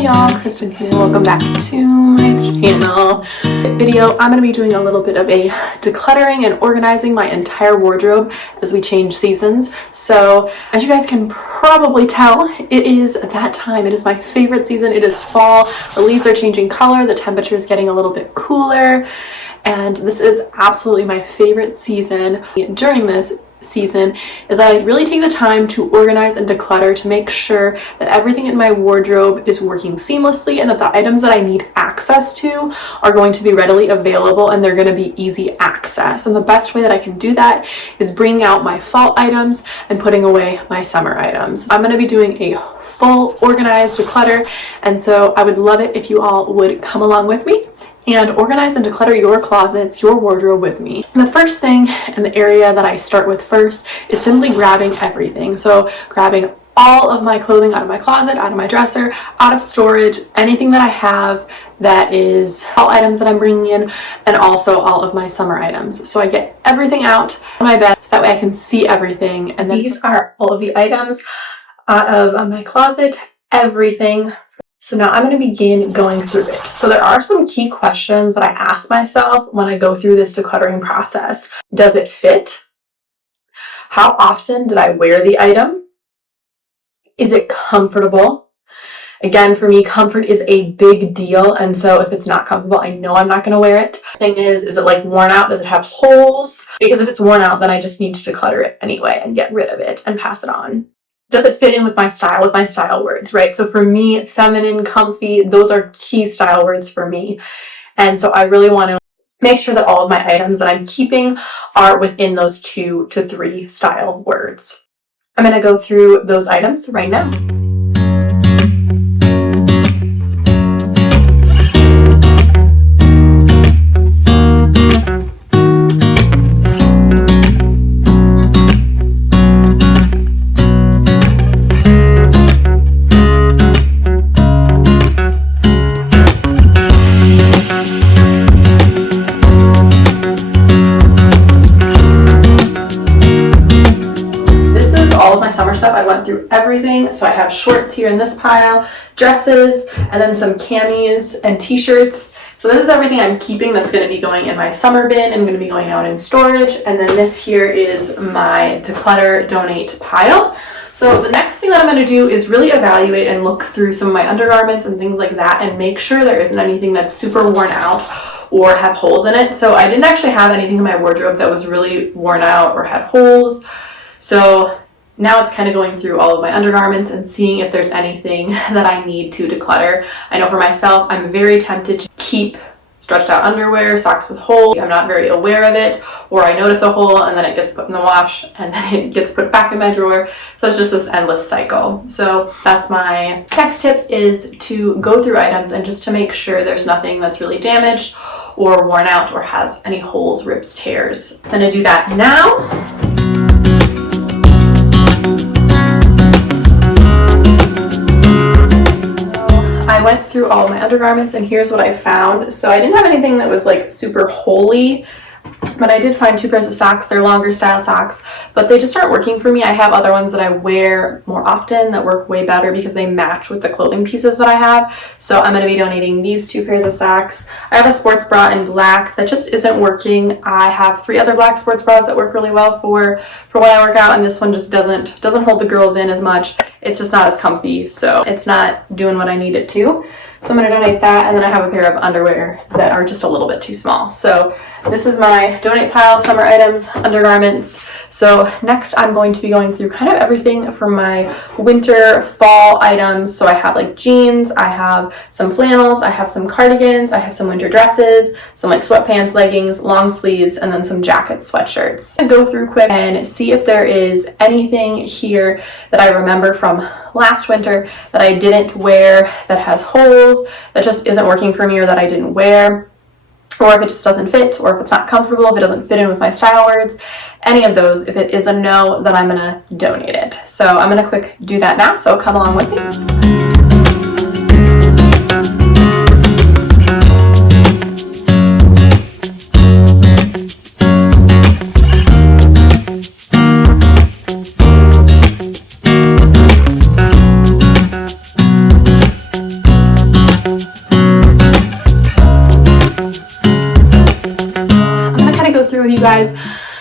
Hey y'all, Kristen here. Welcome back to my channel. Video, I'm going to be doing a little bit of a decluttering and organizing my entire wardrobe as we change seasons. So as you guys can probably tell, it is that time. It is my favorite season. It is fall. The leaves are changing color. The temperature is getting a little bit cooler. And this is absolutely my favorite season. During this season is that I really take the time to organize and declutter to make sure that everything in my wardrobe is working seamlessly and that the items that I need access to are going to be readily available and they're going to be easy access. And the best way that I can do that is bringing out my fall items and putting away my summer items. I'm going to be doing a full organized declutter, and so I would love it if you all would come along with me and organize and declutter your closets, your wardrobe with me. The first thing and the area that I start with first is simply grabbing everything. So grabbing all of my clothing out of my closet, out of my dresser, out of storage, anything that I have that is all items that I'm bringing in, and also all of my summer items. So I get everything out of my bed so that way I can see everything. And then these are all of the items out of my closet, everything. So now I'm going to begin going through it. So there are some key questions that I ask myself when I go through this decluttering process. Does it fit? How often did I wear the item? Is it comfortable? Again, for me, comfort is a big deal. And so if it's not comfortable, I know I'm not going to wear it. Thing is it like worn out? Does it have holes? Because if it's worn out, then I just need to declutter it anyway and get rid of it and pass it on. Does it fit in with my style words, right? So for me, feminine, comfy, those are key style words for me. And so I really want to make sure that all of my items that I'm keeping are within those 2 to 3 style words. I'm going to go through those items right now. Stuff. I went through everything. So I have shorts here in this pile, dresses, and then some camis and t-shirts. So this is everything I'm keeping that's going to be going in my summer bin and going to be going out in storage. And then this here is my declutter donate pile. So the next thing that I'm going to do is really evaluate and look through some of my undergarments and things like that and make sure there isn't anything that's super worn out or have holes in it. So I didn't actually have anything in my wardrobe that was really worn out or had holes. So now it's kind of going through all of my undergarments and seeing if there's anything that I need to declutter. I know for myself, I'm very tempted to keep stretched out underwear, socks with holes. I'm not very aware of it, or I notice a hole and then it gets put in the wash and then it gets put back in my drawer. So it's just this endless cycle. So that's my next tip, is to go through items and just to make sure there's nothing that's really damaged or worn out or has any holes, rips, tears. I'm gonna do that now. I went through all my undergarments and here's what I found. So I didn't have anything that was like super holey, but I did find 2 pairs of socks. They're longer style socks, but they just aren't working for me. I have other ones that I wear more often that work way better because they match with the clothing pieces that I have. So I'm going to be donating these 2 pairs of socks. I have a sports bra in black that just isn't working. I have 3 other black sports bras that work really well for when I work out, and this one just doesn't hold the girls in as much. It's just not as comfy, so it's not doing what I need it to. So I'm going to donate that, and then I have a pair of underwear that are just a little bit too small. So this is my donate pile, summer items, undergarments. So next I'm going to be going through kind of everything from my winter, fall items. So I have like jeans, I have some flannels, I have some cardigans, I have some winter dresses, some like sweatpants, leggings, long sleeves, and then some jackets, sweatshirts. I'm going to go through quick and see if there is anything here that I remember from last winter that I didn't wear, that has holes, that just isn't working for me, or that I didn't wear, or if it just doesn't fit, or if it's not comfortable, if it doesn't fit in with my style words. Any of those, if it is a no, then I'm gonna donate it. So I'm gonna quick do that now, so come along with me. you guys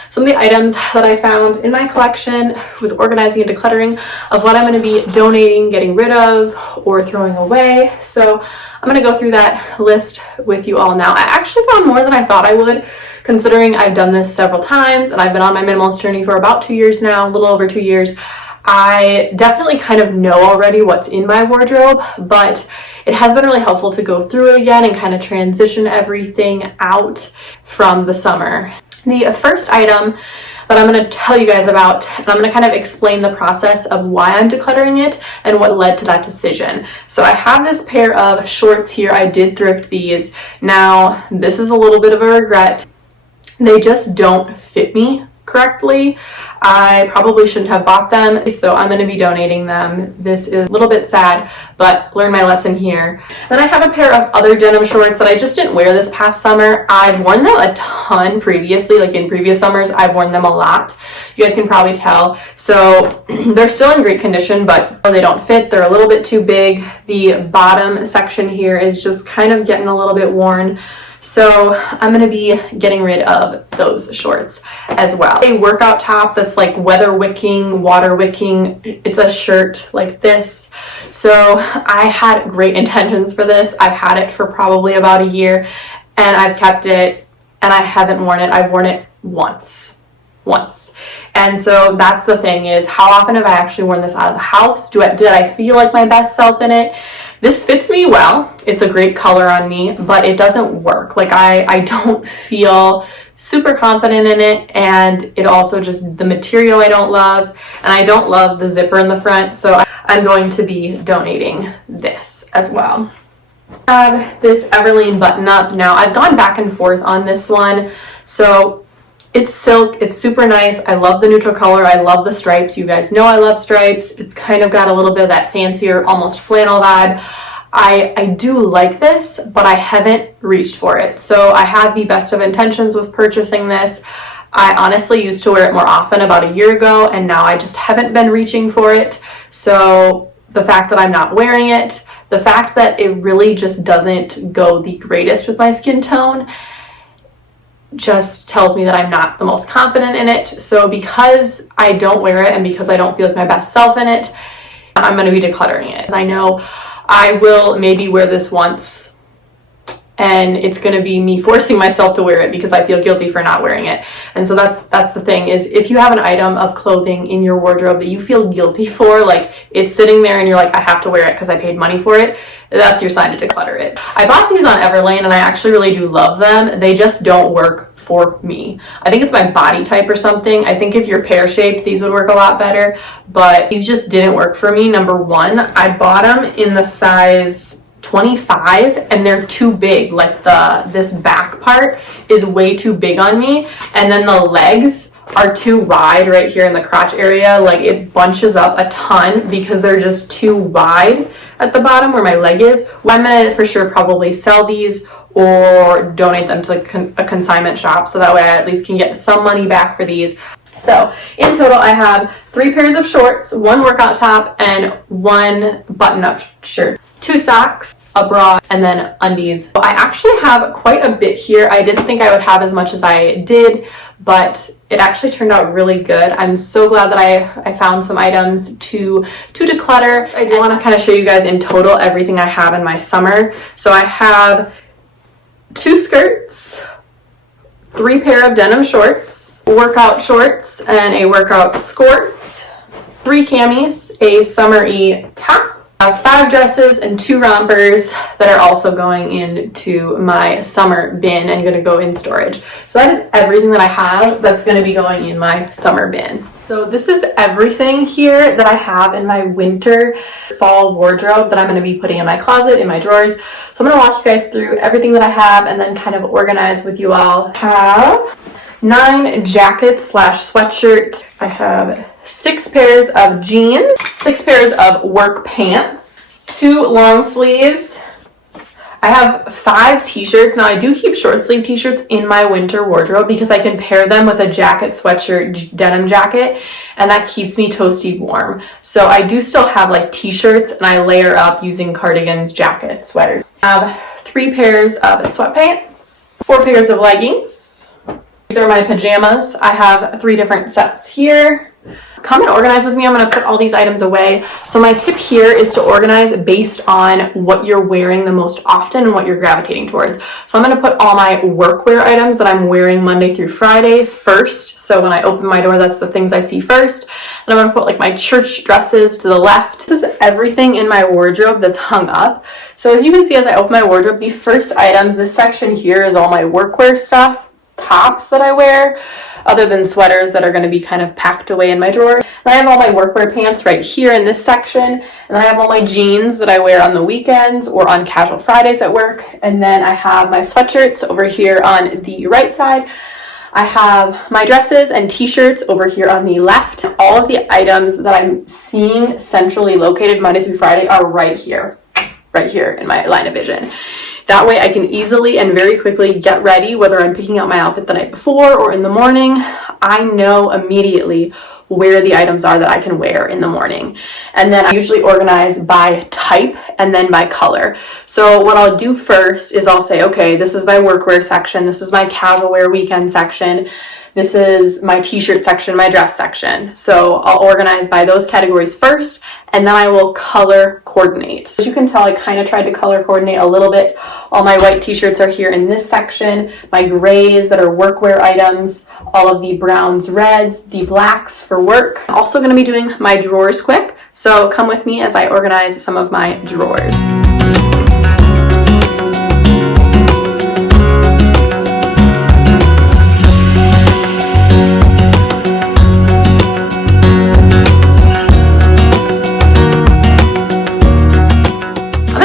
some of the items that I found in my collection with organizing and decluttering of what I'm going to be donating, getting rid of, or throwing away. So I'm going to go through that list with you all now. I actually found more than I thought I would, considering I've done this several times and I've been on my minimalist journey for about 2 years now, a little over 2 years. I definitely kind of know already what's in my wardrobe, but it has been really helpful to go through it again and kind of transition everything out from the summer. The first item that I'm going to tell you guys about, and I'm going to kind of explain the process of why I'm decluttering it and what led to that decision. So I have this pair of shorts here. I did thrift these. Now, this is a little bit of a regret. They just don't fit me correctly. I probably shouldn't have bought them, so I'm going to be donating them. This is a little bit sad, but learn my lesson here. Then I have a pair of other denim shorts that I just didn't wear this past summer. I've worn them a ton previously, like in previous summers, I've worn them a lot. You guys can probably tell. So they're still in great condition, but they don't fit. They're a little bit too big. The bottom section here is just kind of getting a little bit worn. So I'm going to be getting rid of those shorts as well. A workout top that's like weather wicking, water wicking. It's a shirt like this. So I had great intentions for this. I've had it for probably about a year and I've kept it and I haven't worn it. I've worn it once. And so that's the thing, is how often have I actually worn this out of the house? Did I feel like my best self in it? This fits me well. It's a great color on me, but it doesn't work. Like I don't feel super confident in it, and it also just, the material I don't love, and I don't love the zipper in the front, so I'm going to be donating this as well. I have this Everlane button up. Now I've gone back and forth on this one. So it's silk, it's super nice. I love the neutral color. I love the stripes. You guys know I love stripes. It's kind of got a little bit of that fancier, almost flannel vibe. I do like this, but I haven't reached for it. So I had the best of intentions with purchasing this. I honestly used to wear it more often about a year ago, and now I just haven't been reaching for it. So the fact that I'm not wearing it, the fact that it really just doesn't go the greatest with my skin tone, just tells me that I'm not the most confident in it. So because I don't wear it and because I don't feel like my best self in it, I'm going to be decluttering it. I know I will maybe wear this once and it's going to be me forcing myself to wear it because I feel guilty for not wearing it. And so that's the thing, is if you have an item of clothing in your wardrobe that you feel guilty for, like it's sitting there and you're like, I have to wear it because I paid money for it, that's your sign to declutter it. I bought these on Everlane and I actually really do love them. They just don't work for me. I think it's my body type or something. I think if you're pear-shaped, these would work a lot better, but these just didn't work for me. Number one, I bought them in the size 25 and they're too big. Like this back part is way too big on me, and then the legs are too wide right here in the crotch area. Like it bunches up a ton because they're just too wide at the bottom where my leg is. Well, I'm gonna for sure probably sell these or donate them to like a consignment shop, so that way I at least can get some money back for these. So in total, I have 3 pairs of shorts, 1 workout top, and 1 button-up shirt, 2 socks, a bra, and then undies. So I actually have quite a bit here. I didn't think I would have as much as I did, but it actually turned out really good. I'm so glad that I found some items to declutter. I do want to kind of show you guys in total everything I have in my summer. So I have 2 skirts, 3 pair of denim shorts, workout shorts and a workout skirt, 3 camis, a summer-y top, 5 dresses and 2 rompers that are also going into my summer bin and going to go in storage. So that is everything that I have that's going to be going in my summer bin. So this is everything here that I have in my winter fall wardrobe that I'm going to be putting in my closet, in my drawers. So I'm going to walk you guys through everything that I have and then kind of organize with you all. I have 9 jackets / sweatshirt. I have 6 pairs of jeans, 6 pairs of work pants, 2 long sleeves. I have 5 t-shirts. Now I do keep short sleeve t-shirts in my winter wardrobe because I can pair them with a jacket, sweatshirt, denim jacket, and that keeps me toasty warm. So I do still have like t-shirts and I layer up using cardigans, jackets, sweaters. I have 3 pairs of sweatpants, 4 pairs of leggings, These are my pajamas. I have 3 different sets here. Come and organize with me. I'm going to put all these items away. So my tip here is to organize based on what you're wearing the most often and what you're gravitating towards. So I'm going to put all my workwear items that I'm wearing Monday through Friday first. So when I open my door, that's the things I see first. And I'm going to put like my church dresses to the left. This is everything in my wardrobe that's hung up. So as you can see, as I open my wardrobe, the first items, this section here is all my workwear stuff, tops that I wear, other than sweaters that are going to be kind of packed away in my drawer. And I have all my workwear pants right here in this section. And then I have all my jeans that I wear on the weekends or on casual Fridays at work. And then I have my sweatshirts over here on the right side. I have my dresses and t-shirts over here on the left. All of the items that I'm seeing centrally located Monday through Friday are right here in my line of vision. That way I can easily and very quickly get ready, whether I'm picking out my outfit the night before or in the morning. I know immediately where the items are that I can wear in the morning. And then I usually organize by type and then by color. So what I'll do first is I'll say, okay, this is my workwear section, this is my casual wear weekend section, this is my t-shirt section, my dress section. So I'll organize by those categories first, and then I will color coordinate. As you can tell, I kind of tried to color coordinate a little bit. All my white t-shirts are here in this section, my grays that are workwear items, all of the browns, reds, the blacks for work. I'm also going to be doing my drawers quick, so come with me as I organize some of my drawers.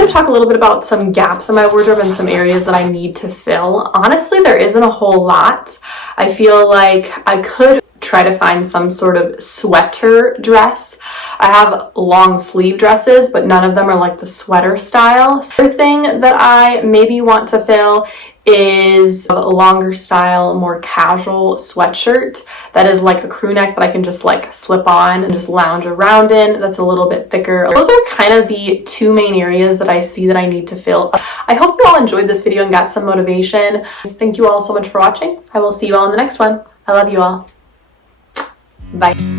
Talk a little bit about some gaps in my wardrobe and some areas that I need to fill. Honestly, there isn't a whole lot. I feel like I could try to find some sort of sweater dress. I have long sleeve dresses, but none of them are like the sweater style. So the thing that I maybe want to fill is a longer style, more casual sweatshirt that is like a crew neck that I can just like slip on and just lounge around in. That's a little bit thicker. Those are kind of the 2 main areas that I see that I need to fill. I hope you all enjoyed this video and got some motivation. Thank you all so much for watching. I will see you all in the next one. I love you all. Bye.